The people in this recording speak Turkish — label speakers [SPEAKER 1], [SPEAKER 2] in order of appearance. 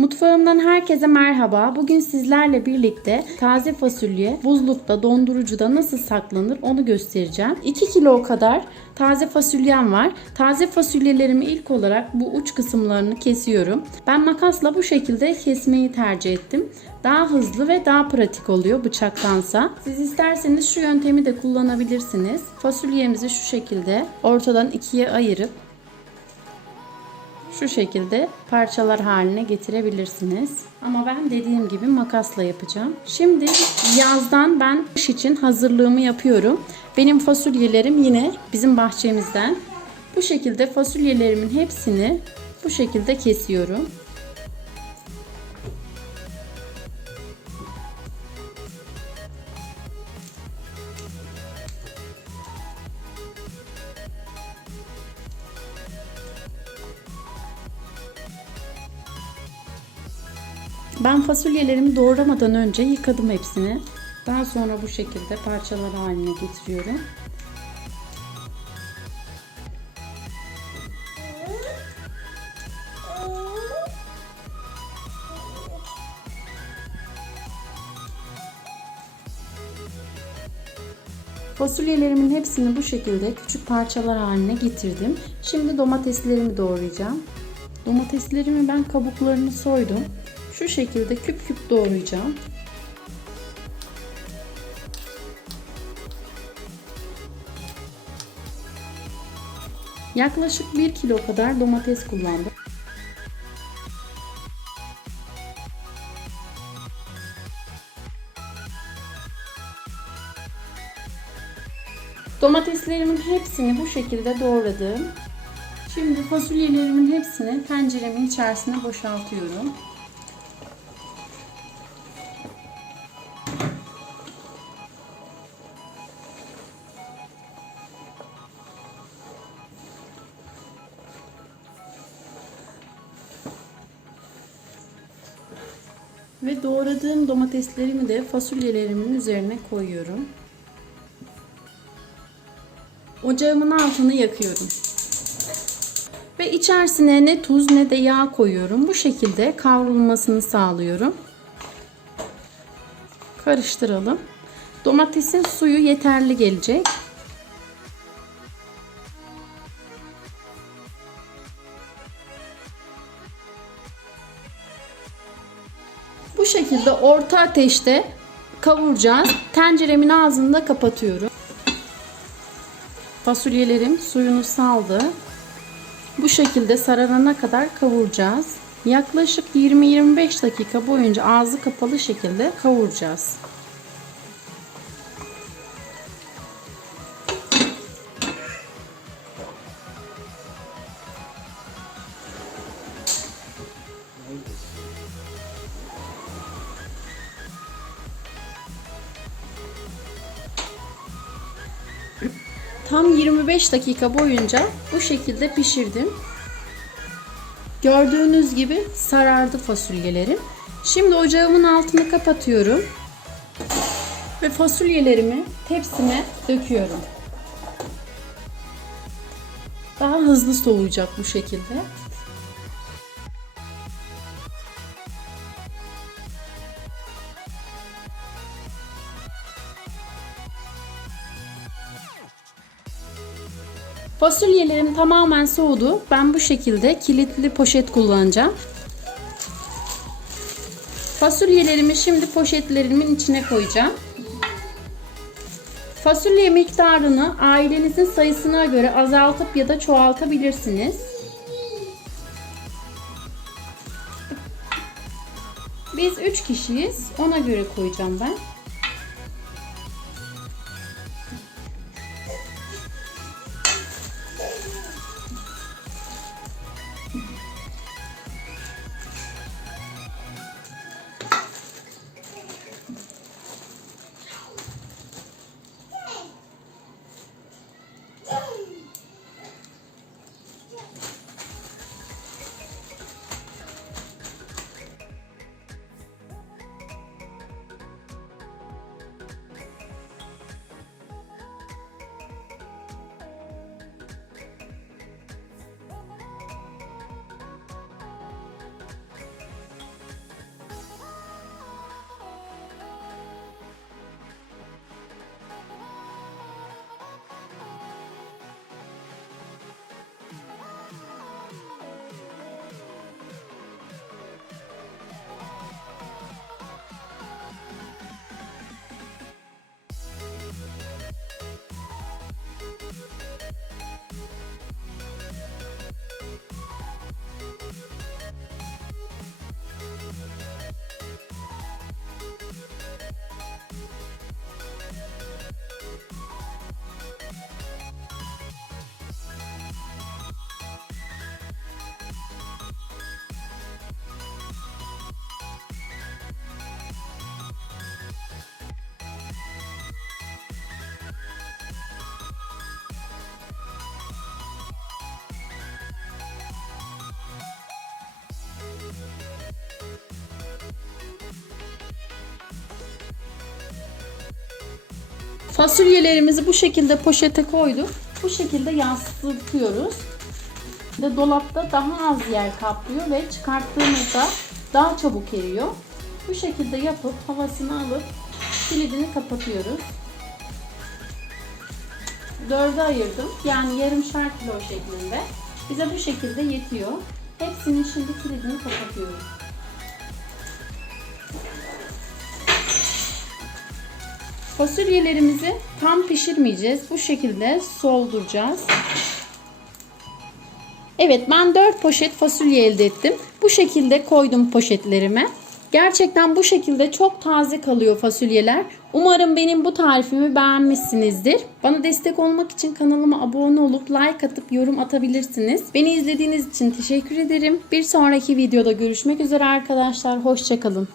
[SPEAKER 1] Mutfağımdan herkese merhaba. Bugün sizlerle birlikte taze fasulye buzlukta, dondurucuda nasıl saklanır onu göstereceğim. 2 kilo kadar taze fasulyem var. Taze fasulyelerimi ilk olarak bu uç kısımlarını kesiyorum. Ben makasla bu şekilde kesmeyi tercih ettim. Daha hızlı ve daha pratik oluyor bıçaktansa. Siz isterseniz şu yöntemi de kullanabilirsiniz. Fasulyemizi şu şekilde ortadan ikiye ayırıp şu şekilde parçalar haline getirebilirsiniz. Ama ben dediğim gibi makasla yapacağım. Şimdi yazdan ben kış için hazırlığımı yapıyorum. Benim fasulyelerim yine bizim bahçemizden. Bu şekilde fasulyelerimin hepsini bu şekilde kesiyorum. Ben fasulyelerimi doğramadan önce yıkadım hepsini. Daha sonra bu şekilde parçalar haline getiriyorum. Fasulyelerimin hepsini bu şekilde küçük parçalar haline getirdim. Şimdi domateslerimi doğrayacağım. Domateslerimi ben kabuklarını soydum. Şu şekilde küp küp doğrayacağım. Yaklaşık 1 kilo kadar domates kullandım. Domateslerimin hepsini bu şekilde doğradım. Şimdi fasulyelerimin hepsini tenceremin içerisine boşaltıyorum. Ve doğradığım domateslerimi de fasulyelerimin üzerine koyuyorum. Ocağımın altını yakıyorum. Ve içerisine ne tuz ne de yağ koyuyorum. Bu şekilde kavrulmasını sağlıyorum. Karıştıralım. Domatesin suyu yeterli gelecek. Bu şekilde orta ateşte kavuracağız. Tenceremin ağzını da kapatıyorum. Fasulyelerim suyunu saldı. Bu şekilde sararana kadar kavuracağız. Yaklaşık 20-25 dakika boyunca ağzı kapalı şekilde kavuracağız. Tam 25 dakika boyunca bu şekilde pişirdim. Gördüğünüz gibi sarardı fasulyelerim. Şimdi ocağımın altını kapatıyorum. Ve fasulyelerimi tepsime döküyorum. Daha hızlı soğuyacak bu şekilde. Fasulyelerim tamamen soğudu. Ben bu şekilde kilitli poşet kullanacağım. Fasulyelerimi şimdi poşetlerimin içine koyacağım. Fasulye miktarını ailenizin sayısına göre azaltıp ya da çoğaltabilirsiniz. Biz 3 kişiyiz. Ona göre koyacağım ben. Fasulyelerimizi bu şekilde poşete koyduk. Bu şekilde yansıtıyoruz. Ve dolapta daha az yer kaplıyor ve çıkarttığımızda daha çabuk eriyor. Bu şekilde yapıp havasını alıp kilidini kapatıyoruz. Dörde ayırdım. Yani yarım şer kilo şeklinde. Bize bu şekilde yetiyor. Hepsinin şimdi kilidini kapatıyoruz. Fasulyelerimizi tam pişirmeyeceğiz. Bu şekilde solduracağız. Evet ben 4 poşet fasulye elde ettim. Bu şekilde koydum poşetlerime. Gerçekten bu şekilde çok taze kalıyor fasulyeler. Umarım benim bu tarifimi beğenmişsinizdir. Bana destek olmak için kanalıma abone olup like atıp yorum atabilirsiniz. Beni izlediğiniz için teşekkür ederim. Bir sonraki videoda görüşmek üzere arkadaşlar. Hoşçakalın.